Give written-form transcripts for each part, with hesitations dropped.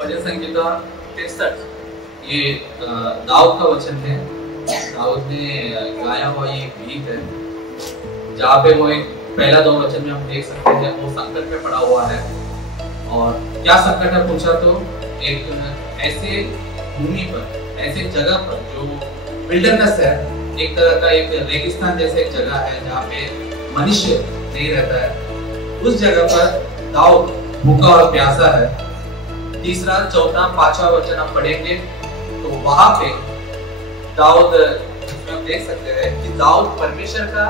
भजन संहिता 63 ये दाऊद का वचन है। दाऊद ने गाया हुआ ये गीत है, जहाँ पे वो एक पहला 2 वचन में हम देख सकते हैं वो संकट में पड़ा हुआ है। और क्या संकट है पूछा तो एक ऐसे भूमि पर, ऐसे जगह पर जो विल्डरनेस है, एक तरह का एक रेगिस्तान जैसे एक जगह है जहाँ पे मनुष्य नहीं रहता है। उस जगह पर दाऊद भूखा और प्यासा है। तीसरा, चौथा, 5वां वचन हम पढ़ेंगे तो वहां पे दाऊद हम देख सकते हैं कि दाऊद परमेश्वर का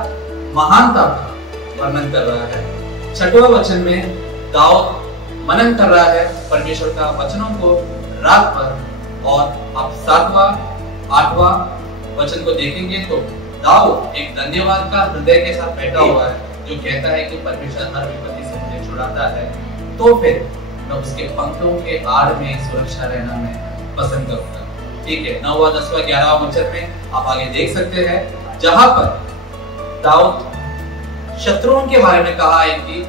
महानता का वर्णन कर रहा है। 6वां वचन में दाऊद मनन कर रहा है परमेश्वर का वचनों को रात पर। और अब 7वां 8वां वचन को देखेंगे तो दाऊद एक धन्यवाद का हृदय के साथ बैठा हुआ है, जो कहता है कि परमेश्वर हर विपत्ति से मुझे छुड़ाता है, तो फिर मैं उसके पंखों के आड़ में सुरक्षा रहना मैं पसंद करूंगा। ठीक है, 9वां 10वां 11वां वचन में आप आगे देख सकते हैं, जहां पर दाऊद शत्रुओं के बारे में कहा है कि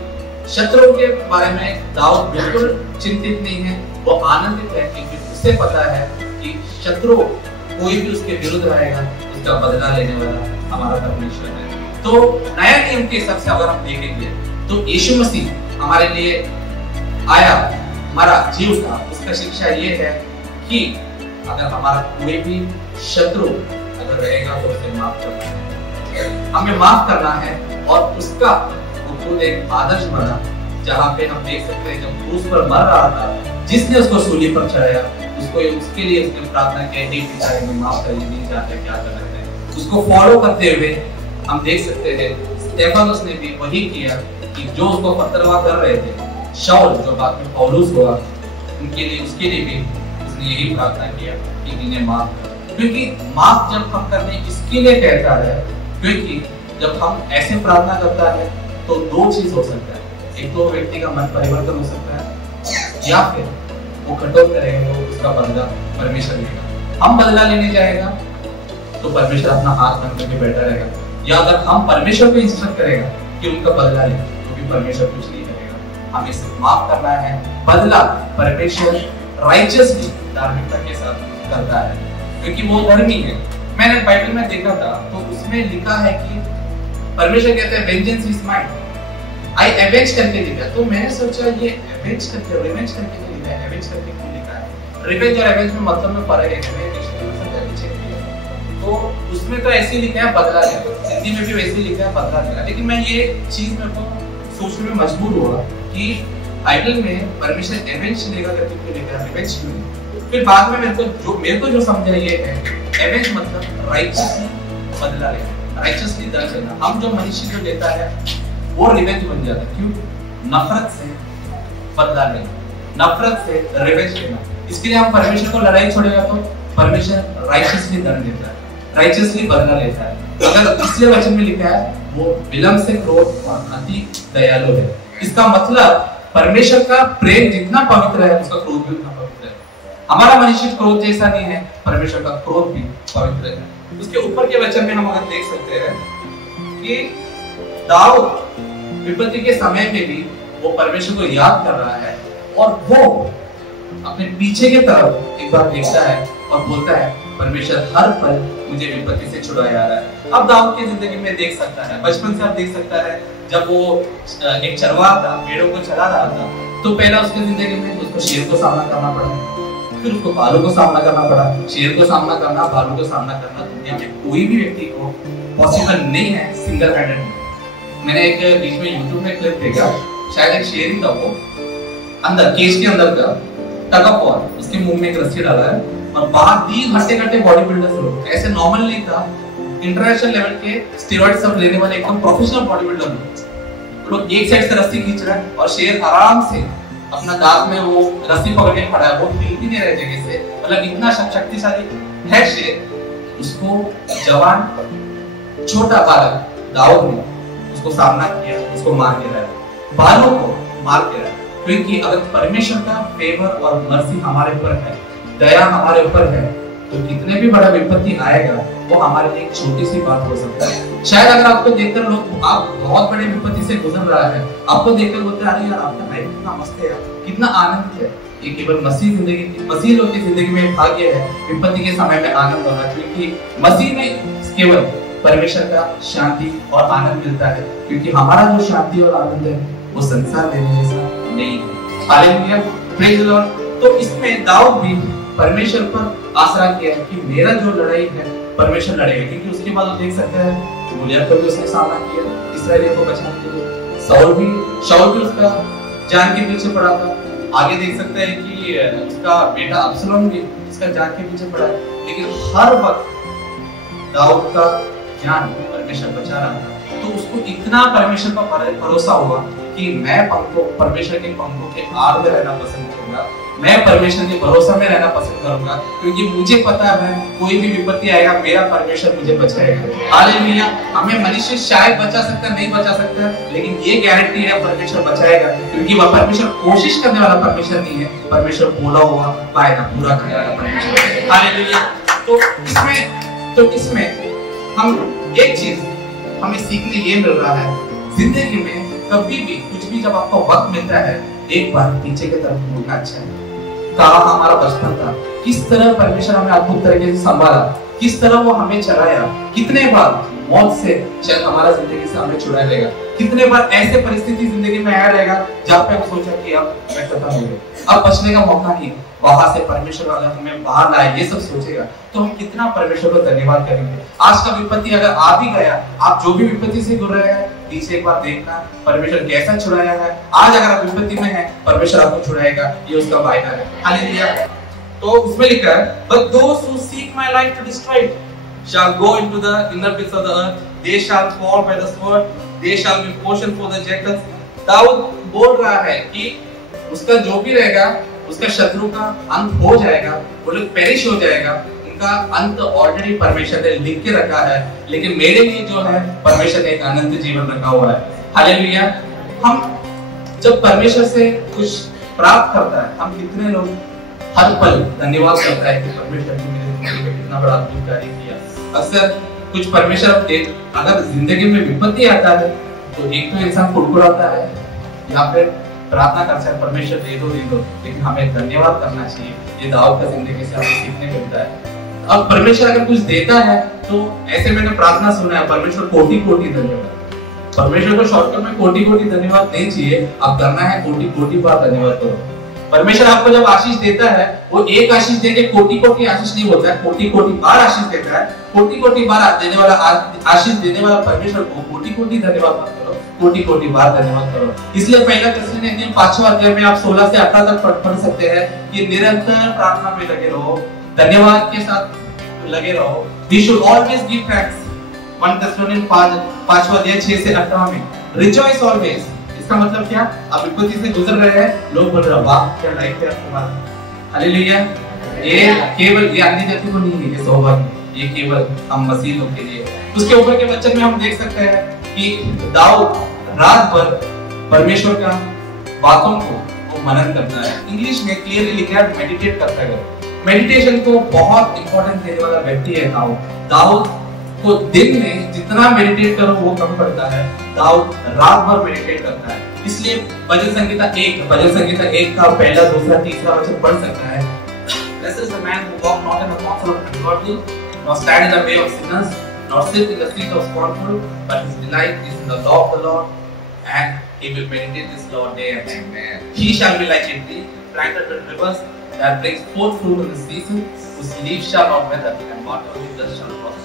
शत्रुओं के बारे में दाऊद बिल्कुल चिंतित नहीं है, वो आनंदित है क्योंकि उसे पता है कि शत्रु कोई भी उसके विरुद्ध रहेगा, उसका बदला लेने वाला हमारा परमेश्वर है। तो नया नियम के हिसाब से अगर हम देखेंगे तो यीशु मसीह हमारे लिए आया, हमारा जीव था, उसका शिक्षा ये है कि अगर हमारा कोई भी शत्रु अगर रहेगा तो उसे माफ करना है, हमें माफ करना है। और उसका वो खुद एक आदर्श बना, जहाँ पे हम देख सकते हैं जब क्रूस पर मर रहा था, जिसने उसको सूली पर चढ़ाया, उसके लिए उसने प्रार्थना की, हे पिता इन्हें माफ करिए, नहीं जानते क्या कर रहे हैं। उसको फॉलो करते हुए हम देख सकते हैं स्टेफानस ने भी वही किया कि जो उसको पत्थरवाह कर रहे थे, शाऊल जो बाद में पौलुस हुआ, उनके लिए उसके लिए भी उसने यही प्रार्थना किया कि इन्हें माफ कर। क्योंकि माफ जब हम करने इसके लिए कहता है, क्योंकि जब हम ऐसे प्रार्थना करता है तो 2 चीज हो सकता है, एक तो व्यक्ति का मन परिवर्तन हो सकता है, या फिर वो कठोर करेगा, वो उसका बदला परमेश्वर लेगा। हम बदला लेने जाएगा तो परमेश्वर अपना हाथ बंद करके बैठा रहेगा, या अगर हम परमेश्वर को इंस्ट्रक्ट करेगा कि उनका बदला ले तो भी परमेश्वर कुछ नहीं करेगा। हमें सिर्फ माफ करना है, बदला परमेश्वर राइचियसली धार्मिकता के साथ करता है, क्योंकि वो धर्मी है। मैंने बाइबल में देखा था तो उसमें लिखा है कि परमेश्वर कहते हैं vengeance is mine, I avenge करके लिखा। तो मैंने सोचा ये एवेंज करके, रिवेंज करके नहीं लिखा है, एवेंज करके क्यों लिखा है? रिवेंज और एवेंज में मतलब में फर्क है, तो उसमें तो ऐसे ही लिखा है बदला लेना, हिंदी में भी वैसे ही लिखा है बदला लेना। लेकिन मैं ये चीज मेरे को सोचने में मजबूर हुआ कि बाइबल में परमेश्वर एवेंज लेगा करके क्यों लिखा है, रिवेंज क्यों नहीं? फिर बाद में मेरे को जो समझा ये है, एवेंज मतलब राइचियसली बदला लेना, राइचियसली दंड लेना। हम जो मनुष्य जो लेता है वो रिवेंज बन जाता है। क्यों? नफरत से बदला लेना, नफरत से रिवेंज लेना। इसके लिए हम परमेश्वर को लड़ाई छोड़ेगा तो परमेश्वर राइचियसली दंड देता है, राइचियसली बदला लेता है। अगर तीसरे वचन में लिखा है वो विलंब से क्रोध और अति दयालु है। इसका मतलब परमेश्वर का प्रेम जितना पवित्र है उसका क्रोध भी उतना पवित्र है। हमारा मनुष्य क्रोध जैसा नहीं है, परमेश्वर का क्रोध भी पवित्र है। उसके ऊपर के वचन में हम अगर देख सकते हैं कि दाऊद विपत्ति के समय में भी वो परमेश्वर को याद कर रहा है और वो अपने पीछे की तरफ एक बार देखता है और बोलता है परमेश्वर हर पल मुझे विपत्ति से छुड़ाया आ रहा है। अब दाऊद की जिंदगी में देख सकता है, बचपन से आप देख सकता है, जब वो एक चरवाहा था, पेड़ों को चला रहा था, तो पहला उसकी जिंदगी में उसको शेर को सामना करना पड़ा, फिर उसको भालू को सामना करना पड़ा। शेर को सामना करना, भालू को सामना करना दुनिया में कोई भी व्यक्ति को पॉसिबल नहीं है सिंगल हैंडेड। मैंने एक बीच में यूट्यूब में क्लिप देखा, शायद एक शेर ही था, वो अंदर केज के अंदर का टग ऑफ वॉर, उसके मुंह में एक रस्सी डाला है और बाहर 3 घंटे बॉडी बिल्डर्स लोग, ऐसे नॉर्मल नहीं था, इंटरनेशनल लेवल के स्टेरॉइड सब लेने वाले एकदम प्रोफेशनल बॉडी बिल्डर लोग एक साइड से रस्सी खींच रहे हैं और शेर आराम से अपना दांत में वो रस्सी पकड़ के खड़ा है, वो हिल भी नहीं रहे जगह से, मतलब इतना शक्तिशाली है शेर। उसको जवान छोटा बालक दाऊद ने उसको सामना किया, उसको मार के रहा है, बालों को मार के रहा है। क्योंकि अगर परमेश्वर का फेवर और मर्सी हमारे ऊपर है, दया हमारे ऊपर है, तो कितने भी बड़ा विपत्ति आएगा वो हमारे लिए एक छोटी सी बात हो सकता है। शायद अगर आपको देखकर लोग, आप बहुत बड़े विपत्ति से गुजर रहा है, आपको देखकर बोलते हैं अरे यार आपका लाइफ कितना मस्त है, कितना आनंद है, ये केवल मसीह लोग की जिंदगी में भाग्य है विपत्ति के समय में आनंद होना, क्योंकि मसीह में केवल परमेश्वर का शांति और आनंद मिलता है, क्योंकि हमारा जो शांति और आनंद है वो संसार देने जैसा नहीं है। Hallelujah, praise the Lord. तो इसमें दाऊद भी परमेश्वर पर आसरा किया है कि मेरा जो लड़ाई है परमेश्वर लड़ेगा, क्योंकि उसके बाद आप देख सकते हैं गोलियत का भी उसने सामना किया इस्राएलियों को बचाने के लिए। शाऊल भी उसका जान के पीछे पड़ा था। आगे देख सकते हैं कि उसका बेटा अब्सलोम भी उसका जान के पीछे पड़ा है, लेकिन हर वक्त दाऊद का जान परमेश्वर बचा रहा था। तो उसको इतना परमेश्वर का भरोसा हुआ कि मैं परमेश्वर के पंखों के आड़ में रहना पसंद करूंगा, मैं परमेश्वर के भरोसा में रहना पसंद करूंगा, क्योंकि मुझे पता है कोई भी विपत्ति आएगा मेरा परमेश्वर मुझे बचाएगा। हालेलुया। हमें मनुष्य शायद बचा सकता है, नहीं बचा सकता है, लेकिन ये गारंटी है परमेश्वर बचाएगा, क्योंकि वह परमेश्वर कोशिश करने वाला परमेश्वर नहीं है, परमेश्वर बोला हुआ वायदा पूरा करने वाला परमेश्वर है। हालेलुया। तो इसमें हम एक चीज हमें सीखने ये मिल रहा है, जिंदगी में कभी भी कुछ भी जब आपको वक्त मिलता है एक बार पीछे की तरफ मुड़ना अच्छा है। कहा हमारा बचपन था, किस तरह परमेश्वर हमें अद्भुत तरीके से संभाला, किस तरह वो हमें चलाया, कितने बार मौत से शायद हमारा जिंदगी से हमें छुड़ा लेगा, कितने बार ऐसे परिस्थिति जिंदगी में आया रहेगा जहाँ पे हम सोचा कि अब मैं खत्म हो गया, अब बचने का मौका नहीं, वहां से परमेश्वर अगर हमें बाहर लाए, ये सब सोचेगा तो हम कितना परमेश्वर को धन्यवाद करेंगे। आज का विपत्ति अगर आ भी गया, आप जो भी विपत्ति से गुजर रहे हैं पीछे एक बार देखना परमेश्वर कैसा छुड़ाया है। आज अगर आप विपत्ति में हैं परमेश्वर आपको छुड़ाएगा, ये उसका वायदा है। हालेलुया। तो उसमें लिखा है, but those who seek my life to destroy it shall go into the inner pits of the earth, they shall fall by the sword, they shall be portion for the jackals। Dawood बोल रहा है कि उसका जो भी रहेगा उसका शत्रु का अंत हो जाएगा, वो लोग पेरिश हो जाएगा, उनका अंत ऑलरेडी परमेश्वर ने लिख के रखा है, लेकिन मेरे लिए जो है परमेश्वर ने एक अनंत जीवन रखा हुआ है। हालेलुया। हम जब परमेश्वर से कुछ प्राप्त करता है, हम कितने लोग हर पल धन्यवाद करता है कि परमेश्वर ने मेरे जिंदगी में कितना बड़ा अद्भुत कार्य किया। अक्सर कुछ परमेश्वर अगर जिंदगी में विपत्ति आता है तो एक तो इंसान कुड़कुड़ाता है या फिर प्रार्थना करता है परमेश्वर दे दो, लेकिन हमें धन्यवाद करना चाहिए। ये दाऊद का जिंदगी से हमें सीखने मिलता है। अब परमेश्वर अगर कुछ देता है तो ऐसे मैंने प्रार्थना सुना है, परमेश्वर कोटि कोटि धन्यवाद। परमेश्वर को शॉर्टकट में कोटि कोटि धन्यवाद नहीं चाहिए, अब करना है कोटि कोटि बार धन्यवाद करो। परमेश्वर आपको जब आशीष देता है वो एक आशीष देके कोटि कोटि आशीष नहीं बोलता है, कोटि कोटि बार आशीष देता है। कोटि कोटि बार देने वाला आशीष देने वाला परमेश्वर को कोटि कोटि धन्यवाद मत करो, कोटि कोटि बार धन्यवाद करो। इसलिए पहला थिस्सलुनीके 5वां अध्याय में आप 16 से 18 तक पढ़ सकते हैं कि निरंतर प्रार्थना में लगे रहो, धन्यवाद के साथ लगे रहो। We should always give thanks। 1 थिस्सलुनीके 5वां अध्याय 6 से 18 में rejoice always। इसका मतलब क्या? आप विपत्ति से गुजर रहे हैं, लोग बोल रहे हैं वाह क्या लाइफ है तुम्हारा। हालेलुया। ये केवल ये अन्य जाति को नहीं है, ये सौभाग्य, ये केवल हम मसीह लोग के लिए। उसके ऊपर के वचन में हम देख सकते हैं कि दाऊद रात भर परमेश्वर का बातों को मनन करता है। इंग्लिश में क्लियरली लिखा है मेडिटेट करता है। मेडिटेशन को बहुत इंपॉर्टेंस देने वाला व्यक्ति है दाऊद को दिन में जितना मेडिटेट करो वो कम पड़ता है, दाऊद रात भर मेडिटेट करता है। इसलिए भजन संहिता 1 का पहला, दूसरा, तीसरा वचन पढ़ सकता है। Blessed is the man who walk not in the counsel of ungodly, nor stand in the way of sinners, nor sit in the seat of scornful, but his delight is in the law of the Lord, and he will meditate his law day and night. He shall be like a tree planted by rivers that brings forth fruit in the season, whose leaves shall not wither, and whatever he does shall prosper।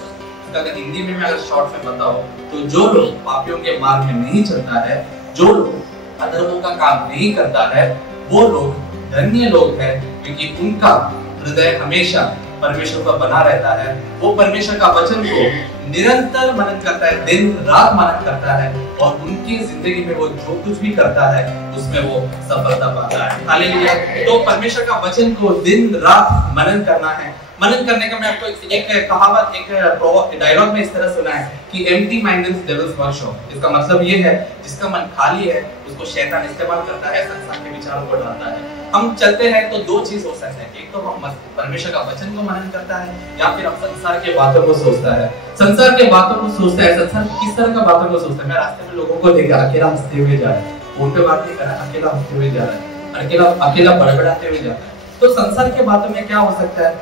अगर हिंदी में मैं अगर short में बताऊं तो जो लोग पापियों के मार्ग में नहीं चलता है, जो लोग अधर्मों का काम नहीं करता है, वो लोग धन्य लोग हैं, क्योंकि उनका हृदय हमेशा परमेश्वर पर बना रहता है। वो परमेश्वर का वचन को निरंतर मनन करता है, दिन रात मनन करता है, और उनकी जिंदगी में वो जो कुछ भी करता है उसमें वो सफलता पाता है। हालेलुया। तो परमेश्वर का वचन को दिन रात मनन करना है। मनन करने का मैं आपको एक कहावत, एक डायलॉग में इस तरह सुना है कि empty mind is devils workshop. इसका मतलब ये है जिसका मन खाली है उसको शैतान इस्तेमाल करता है, संसार के विचारों को डालता है। हम चलते हैं तो दो चीज हो सकते हैं, एक तो हम परमेश्वर का वचन को मनन करता है, या फिर हम संसार के बातों को सोचता है। संसार के बातों को सोचता है, संसार किस तरह का बातों को सोचता है। मैं रास्ते में लोगों को देखा अकेला हंसते हुए जा रहा है, फोन पे बात नहीं कर रहा, अकेला हंसते हुए जा रहा है, अकेला अकेला बड़बड़ाते हुए जाता है। तो संसार के बातों में क्या हो सकता है,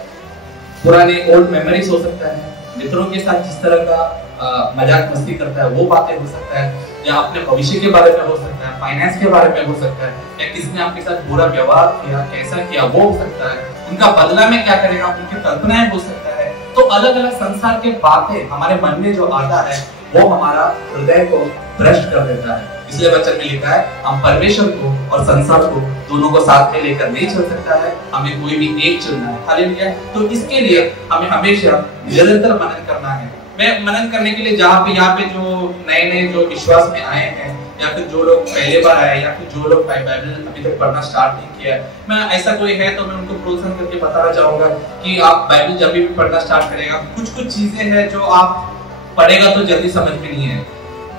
पुराने ओल्ड मेमोरीज हो सकता है, मित्रों के साथ जिस तरह का मजाक मस्ती करता है वो बातें हो सकता है, या अपने भविष्य के बारे में हो सकता है, फाइनेंस के बारे में हो सकता है, या किसी ने आपके साथ बुरा व्यवहार किया, कैसा किया वो हो सकता है, उनका बदला में क्या करेगा उनकी कल्पनाएं हो सकता है। तो अलग अलग संसार के बातें हमारे मन में जो आता है वो हमारा हृदय को भ्रष्ट कर देता है। इसलिए वचन में लिखा है हम परमेश्वर को और संसार को दोनों को साथ में लेकर नहीं चल सकता है, हमें कोई भी एक चलना है। हालेलुया। तो इसके लिए हमें हमेशा निरंतर मनन करना है। मैं मनन करने के लिए यहाँ पे जो नए जो विश्वास में आए हैं, या फिर जो लोग पहले बार आए, या फिर जो लोग बाइबल अभी तक पढ़ना स्टार्ट नहीं किया, मैं ऐसा कोई है तो मैं उनको प्रोत्साहन करके बताना चाहूंगा कि आप बाइबल जब भी पढ़ना स्टार्ट करेगा, कुछ चीजें हैं जो आप पढ़ेगा तो जल्दी समझ में नहीं है,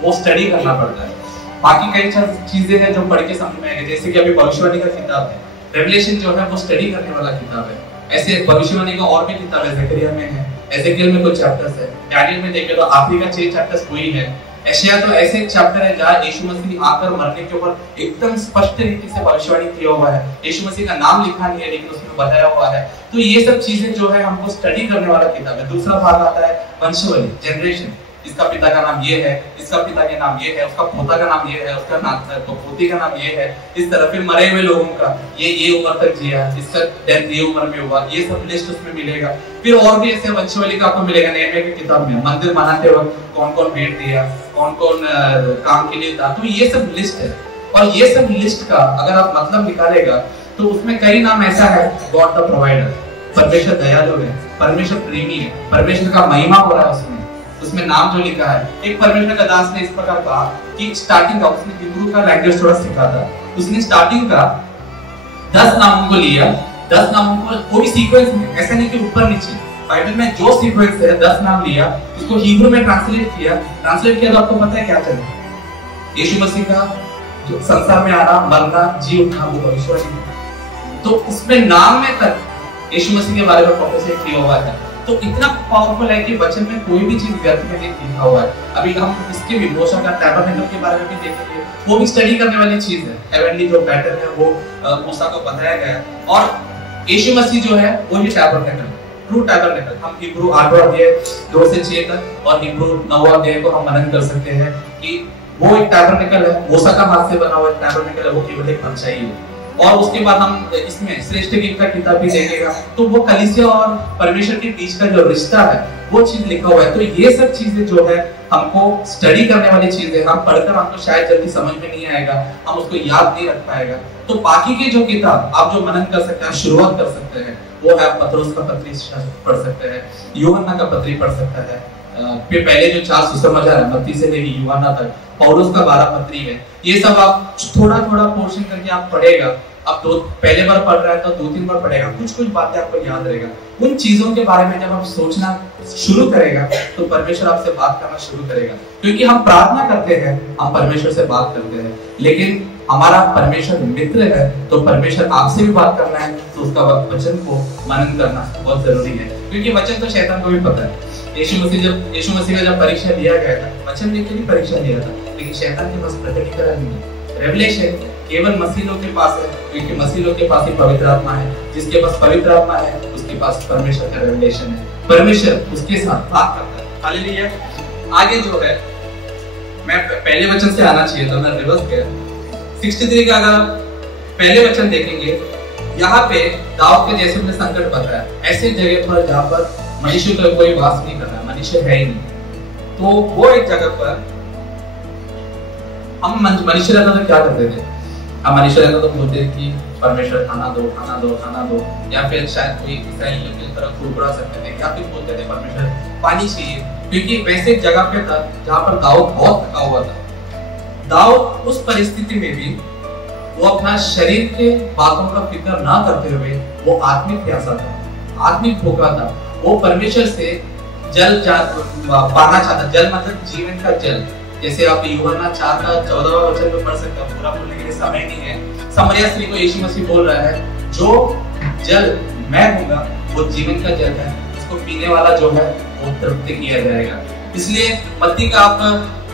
वो स्टडी करना पड़ता है। बाकी कई चीजें हैं जो पढ़ के समझ में आएंगे, जैसे कि अभी भविष्यवाणी का किताब है, रेवलेशन जो है वो स्टडी करने वाला किताब है। ऐसे भविष्यवाणी का और भी किताब है, ज़करिया में है, एजेकियल में कुछ चैप्टर्स है, डैनियल में देखें तो आखिरी का 6 चैप्टर्स वही है। एशिया तो ऐसे चैप्टर है जहाँ यीशु मसीह आकर मरने के ऊपर एकदम स्पष्ट रीति से भविष्यवाणी किया हुआ है। यीशु मसीह का नाम लिखा नहीं है लेकिन उसमें बताया हुआ है। तो ये सब चीजें जो है हमको स्टडी करने वाला किताब है। दूसरा भाग आता है वंशावली, जनरेशन, इसका पिता का नाम ये है, इसका पिता का नाम ये है, उसका पोता का नाम ये है, उसका नाम पोती का नाम ये है, इस तरह फिर मरे हुए लोगों का ये उम्र तक जिया, इसका डेथ ये उम्र में हुआ, ये सब लिस्ट उसमें मिलेगा। फिर और भी ऐसे वंशावली का आपको मिलेगा नहम्याह की किताब में, मंदिर बनाते वक्त कौन कौन भेंट दिया, कौन कौन काम के लिए था, तो ये सब लिस्ट है। और ये सब लिस्ट का अगर आप मतलब निकालेगा तो उसमें कई नाम ऐसा है, गॉड द प्रोवाइडर, परमेश्वर दयालु है, परमेश्वर प्रेमी है, परमेश्वर का महिमा हो रहा है उसमें नाम जो लिखा है। एक परमेश्वर का दास ने इस प्रकार कहा कि स्टार्टिंग का, उसने हिब्रू का लैंग्वेज थोड़ा सीखा था, उसने स्टार्टिंग का 10 नामों को लिया, 10 नामों को कोई सीक्वेंस में, ऐसा नहीं कि ऊपर नीचे, बाइबल में जो सीक्वेंस है 10 नाम लिया, उसको हिब्रू में ट्रांसलेट किया तो आपको पता है क्या चला, यीशु मसीह का जो संसार में आना, मरना, जी उठना, वो भविष्यवाणी। तो उसमें नाम में तक यीशु मसीह के बारे में प्रोफेसी किया हुआ है। तो इतना पावरफुल है कि वचन में कोई भी चीज व्यर्थ में नहीं लिखा हुआ है। अभी हम इसके भी मोशा का टैबरनेकल के बारे में भी देखेंगे, वो भी स्टडी करने वाली चीज है। हेवनली जो पैटर्न है वो मूसा को बताया गया है, और यीशु मसीह जो है वो ही टैबरनेकल, ट्रू टैबरनेकल। हम हिब्रू 8वां अध्याय 2 से 6 तक और हिब्रू 9वां अध्याय को हम मनन कर सकते हैं कि वो एक टैबरनेकल है, मूसा का हाथ से बना हुआ टैबरनेकल है, वो केवल एक परछाई है। और उसके बाद हम इसमें श्रेष्ठ गीत का किताब भी देखेगा, तो वो कलीसिया और परमेश्वर के बीच का जो रिश्ता है वो चीज लिखा हुआ है। तो ये सब चीजें जो है हमको स्टडी करने वाली चीजें, हम पढ़कर हमको शायद जल्दी समझ में नहीं आएगा, हम उसको याद नहीं रख पाएगा। तो बाकी के जो किताब आप जो मनन कर सकते हैं, शुरुआत कर सकते हैं, वो है पत्रोस का पत्री पढ़ सकते हैं, यूहन्ना का पत्री पढ़ सकता है, फिर पहले जो 4 सुसमाचार है मत्ती से लेकर यूहन्ना तक, पौलुस का 12 पत्री है, ये सब आप थोड़ा थोड़ा पोर्शन करके आप पढ़ेगा। अब पहले बार पढ़ रहा है तो 2-3 बार पढ़ेगा, कुछ बातें आपको याद रहेगा। उन चीजों के बारे में जब आप सोचना शुरू करेगा तो परमेश्वर आपसे बात करना शुरू करेगा। क्योंकि हम प्रार्थना करते हैं, हम परमेश्वर से बात करते हैं, लेकिन हमारा परमेश्वर मित्र है, तो परमेश्वर आपसे भी बात करना है, तो उसका वचन को मनन करना बहुत जरूरी है। क्योंकि वचन तो शैतान को भी पता है। यीशु मसीह का जब परीक्षा लिया गया था, वचन लेके भी परीक्षा लिया था, लेकिन शैतान के पास प्रकटीकरण नहीं है। रेवलेशन केवल मसीह लोग के पास है, क्योंकि मसीह लोग के पास ही पवित्र आत्मा है। जिसके पास पवित्र आत्मा है उसके पास परमेश्वर का रेवलेशन है, परमेश्वर उसके साथ बात करता है। हालेलुया। आगे जो है, मैं पहले वचन से आना चाहिए तो मैं रिवर्स गया। 63 का अगर पहले वचन देखेंगे, यहाँ पे दाऊद के जैसे मुझे संकट पता है, ऐसे जगह पर जहाँ पर मनुष्य का कोई वास नहीं कर रहा, मनुष्य है ही नहीं, तो वो एक जगह पर हम मनुष्य रहता तो क्या करते थे? हम मनुष्य रहता तो बोलते थे कि परमेश्वर खाना दो, खाना दो, खाना दो, या फिर शायद कोई इस्राएलियों की तरफ फुरफुरा सकते थे, या फिर बोलते थे परमेश्वर पानी चाहिए। क्योंकि वैसे एक जगह पे था जहाँ पर दाऊद बहुत थका हुआ था। दाऊद उस परिस्थिति में भी वो अपना शरीर के बातों का फिक्र ना करते हुए वो आत्मिक प्यासा था, आत्मिक भूखा था। वो परमेश्वर से जल पाना चाहता। जल मतलब जीवन का जल। जैसे आप यूहन्ना 4 का 14वां वचन में पढ़ सकते हो, पूरा बोलने के लिए समय नहीं है। समरिया स्त्री को यीशु मसीह बोल रहा है, जो जल मैं दूंगा वो जीवन का जल है, उसको पीने वाला जो है वो तृप्त किया जाएगा। इसलिए मत्ती का आप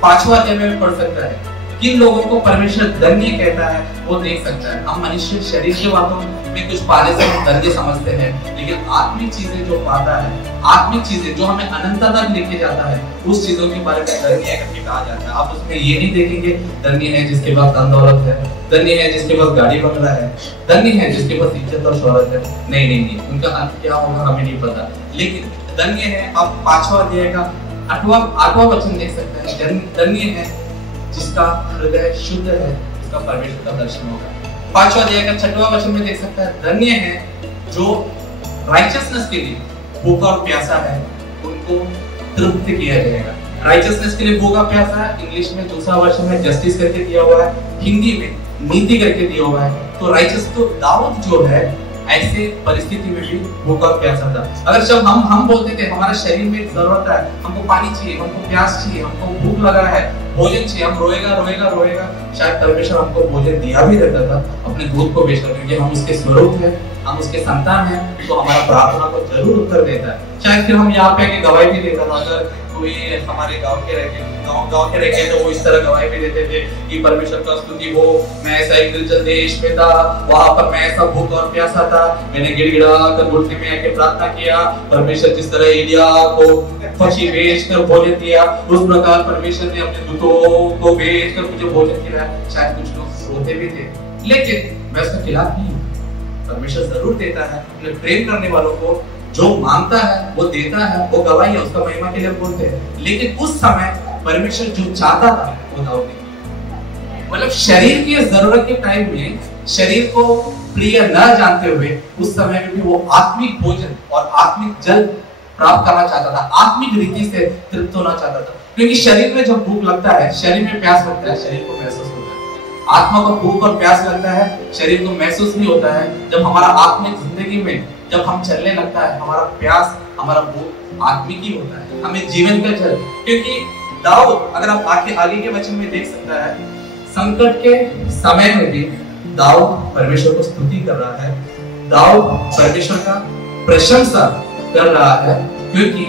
5वां अध्याय में पढ़ सकता है किन लोगों को परमेश्वर धन्य कहता है वो देख सकता है। हम मनुष्य शरीर की बातों में कुछ पाने से हम धन्य समझते हैं, लेकिन आत्मिक चीजें जो पाता है, आत्मिक चीजें जो हमें अनंतता तक लेके जाता है, उस चीजों के बारे में धन्य करके कहा जाता है। आप उसमें ये नहीं देखेंगे धन्य है जिसके पास धन दौलत है, धन्य है जिसके पास गाड़ी बंगला है, धन्य है जिसके पास इज्जत और शोहरत है। नहीं नहीं नहीं, उनका अंत क्या होगा हमें नहीं पता। लेकिन धन्य है, आप 5वां अध्याय का 8वां वचन देख सकते हैं, धन्य है जिसका हृदय शुद्ध है, जिसका परमेश्वर का दर्शन होगा। 5वां अध्याय का 6वां वचन में देख सकता है, धन्य है जो राइचसनेस के लिए भूखा और प्यासा है, उनको तृप्त किया जाएगा। राइचसनेस के लिए भूखा प्यासा है, इंग्लिश में दूसरा वर्षन में जस्टिस करके दिया हुआ है, हिंदी में नीति करके दिया हुआ है। तो राइचस तो दाऊद जो है ऐसे परिस्थिति में भी भूखा और प्यासा था। अगर जब हम बोलते थे हमारा शरीर में जरूरत है, हमको पानी चाहिए, हमको प्यास चाहिए, हमको भूख लगा है, भोजन चाहिए, हम रोएगा, शायद परमेश्वर हमको भोजन दिया भी रहता था अपने दूध को बेचकर, क्योंकि हम उसके स्वरूप हैं, हम उसके संतान हैं, तो हमारा प्रार्थना को जरूर उत्तर देता है। शायद फिर हम यहाँ पे आके गवाही भी देता था। अगर कोई हमारे गांव के रह तो वो इस तरह गवाही भी देते थे कि परमेश्वर का स्तुति हो, मैं ऐसा एक निर्जल देश में था, वहां पर मैं ऐसा भूखा और प्यासा था, मैंने गिड़गिड़ा कर घुटने में आके प्रार्थना किया, परमेश्वर जिस तरह एलिया को पक्षी भेजकर भोजन दिया, उस प्रकार परमेश्वर ने अपने दूतों को भेजकर मुझे भोजन खिलाया। शायद कुछ लोग रोते भी थे, लेकिन मैं उसके खिलाफ नहीं हूँ। परमेश्वर जरूर देता है अपने प्रेम करने वालों को, जो मांगता है वो देता है, वो गवाही है, उसका महिमा के लिए बोलते हैं। लेकिन उस समय परमेश्वर जो चाहता था वो दाऊद ने किया। मतलब शरीर की जरूरत के टाइम में शरीर को प्रिय न जानते हुए उस समय में भी वो आत्मिक भोजन और आत्मिक जल प्राप्त करना चाहता था, आत्मिक रीति से तृप्त होना चाहता था। क्योंकि शरीर में जब भूख लगता है, शरीर में प्यास लगता है, शरीर को महसूस होता है। आत्मा को भूख और प्यास लगता है, शरीर को महसूस नहीं होता है। जब हमारा आत्मिक जिंदगी में जब हम चलने लगता है, हमारा प्यास, हमारा भूख आत्मिक ही होता है, हमें जीवन का जल। क्योंकि दाऊद, अगर आप आगे के वचन में देख सकता है, संकट के समय में भी दाऊद परमेश्वर को स्तुति कर रहा है, दाऊद परमेश्वर का प्रशंसा कर रहा है, क्योंकि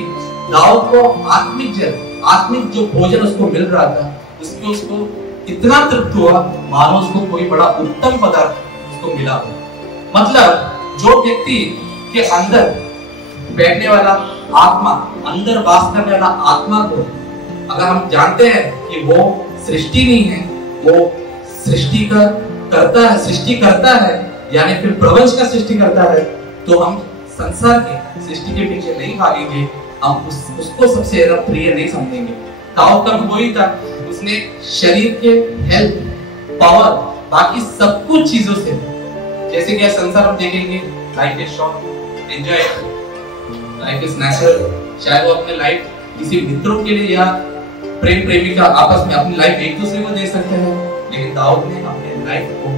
दाऊद को आत्मिक जल, आत्मिक जो भोजन उसको मिल रहा था, उसमें उसको इतना तृप्त हुआ मानो उसको कोई बड़ा उत्तम पदार्थ उसको मिला हो। मतलब जो व्यक्ति के अंदर बैठने वाला आत्मा, अंदर वास करने वाला आत्मा को अगर हम जानते हैं कि वो सृष्टि नहीं है, वो सृष्टि करता है, यानी फिर प्रपंच का सृष्टि करता है, तो हम संसार के सृष्टि के पीछे नहीं भागेंगे, हम उसको सबसे ज्यादा प्रिय नहीं समझेंगे। दाऊद का भी वही था, उसने शरीर के हेल्थ, पावर, बाकी सब कुछ चीजों से, जैसे कि संसार हम देखेंगे, life is short, enjoy, life is natural. शायद वो अपने लाइफ किसी मित्रों के लिए या प्रेम प्रेमिका आपस में अपनी लाइफ एक दूसरे को दे सकते हैं, लेकिन दाऊद ने अपने लाइफ को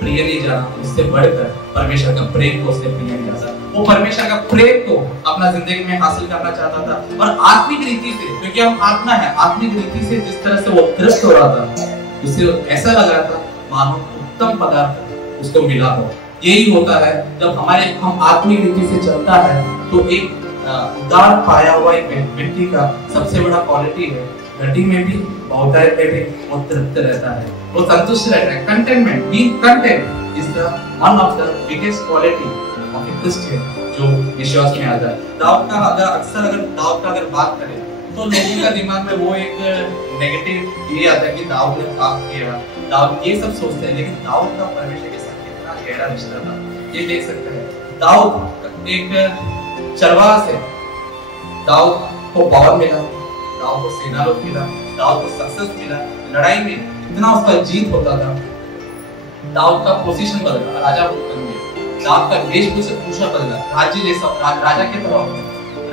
प्रिय नहीं जाना, उससे बढ़कर परमेश्वर का प्रेम को उससे प्रिय नहीं जाना। वो परमेश्वर का प्रेम को अपना जिंदगी में हासिल करना चाहता था, और आत्मिक रीति से, क्योंकि हम आत्मा है, आत्मिक रीति से जिस तरह से वो तृप्त हो रहा था, उसे ऐसा लग रहा था मानो उत्तम पदार्थ उसको मिला हो। यही होता है जब हम आत्मिक रीति से चलता है, तो एक उदार पाया हुआ एक व्यक्ति का सबसे बड़ा क्वालिटी है, घटी में भी बहुतायत में भी वो तृप्त रहता है, वो संतुष्ट रहता है। Contentment, being content is the one of the biggest quality of a Christian जो विश्वास में आता है। दाऊद का अगर बात करें तो लोगों का दिमाग में वो एक नेगेटिव ये आता है कि दाऊद ने पाप किया, दाऊद ये सब सोचते हैं, लेकिन दाऊद का परमेश्वर के साथ कितना गहरा रिश्ता था ये देख सकते हैं। दाऊद एक चरवाहा से, दाऊद को पावर मिला, दाऊद को सेना लोग मिला, दाऊद को सक्सेस मिला, लड़ाई में इतना उसका जीत होता था, दाऊद का पोजीशन बदला, राजा बन गया, दाऊद का वेशभूषा बदला, राज्य जैसा राजा के तरह हो गया,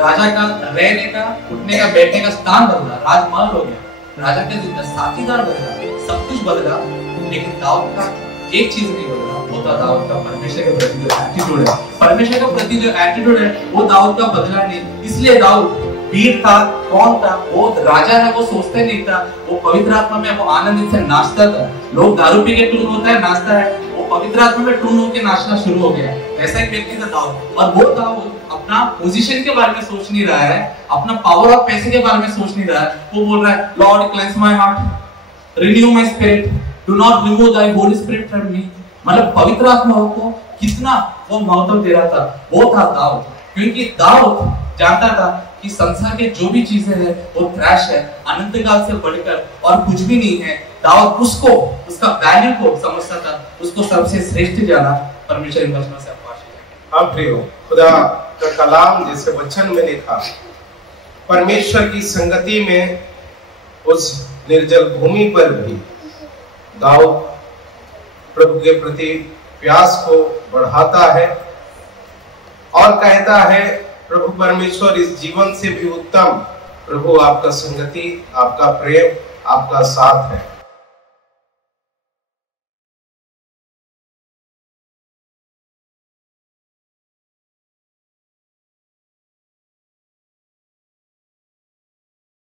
राजा का रहने का, उठने का, बैठने का स्थान बदला, राजमहल हो गया, राजा के साथीदार बदला, सब कुछ बदला, लेकिन दाऊद का एक चीज नहीं बदला, वो था दाऊद का परमेश्वर के प्रति जो एटीट्यूड है। परमेश्वर के प्रति जो एटीट्यूड है वो दाऊद का बदला नहीं। इसलिए दाऊद वीर था, कौन था, वो राजा है, वो सोचते नहीं था, वो पवित्र आत्मा में वो आनंदित से नाचता था। लोग दारू पी के टून होता है, नाचता है, वो पवित्र आत्मा में टून होकर नाचना शुरू हो गया। ऐसा एक व्यक्ति था दाऊद, और वो दाऊद अपना पोजीशन के बारे में सोच नहीं रहा है, अपना पावर और पैसे के बारे में सोच नहीं रहा है, वो बोल रहा है Lord cleanse my heart, renew my spirit, do not remove Dai Holi spirit from me. मतलब पवित्र आत्मा को कितना वो महत्व दे रहा था, वो था दाऊद। क्योंकि दाऊद जानता था कि संसार के जो भी चीजें हैं वो क्रैश है, अनंत काल से बढ़कर और कुछ भी नहीं है। दाऊद उसको, उसका वैल्यू को समझता था, उसको सबसे श्रेष्ठ जाना। परमेश्वर इन वचनों से हाँ प्रियो, खुदा का कलाम जैसे वचन में लिखा, परमेश्वर की संगति में उस निर्जल भूमि पर भी दाऊद प्रभु के प्रति प्यास को बढ़ाता है और कहता है, प्रभु परमेश्वर इस जीवन से भी उत्तम प्रभु आपका संगति, आपका प्रेम, आपका साथ है।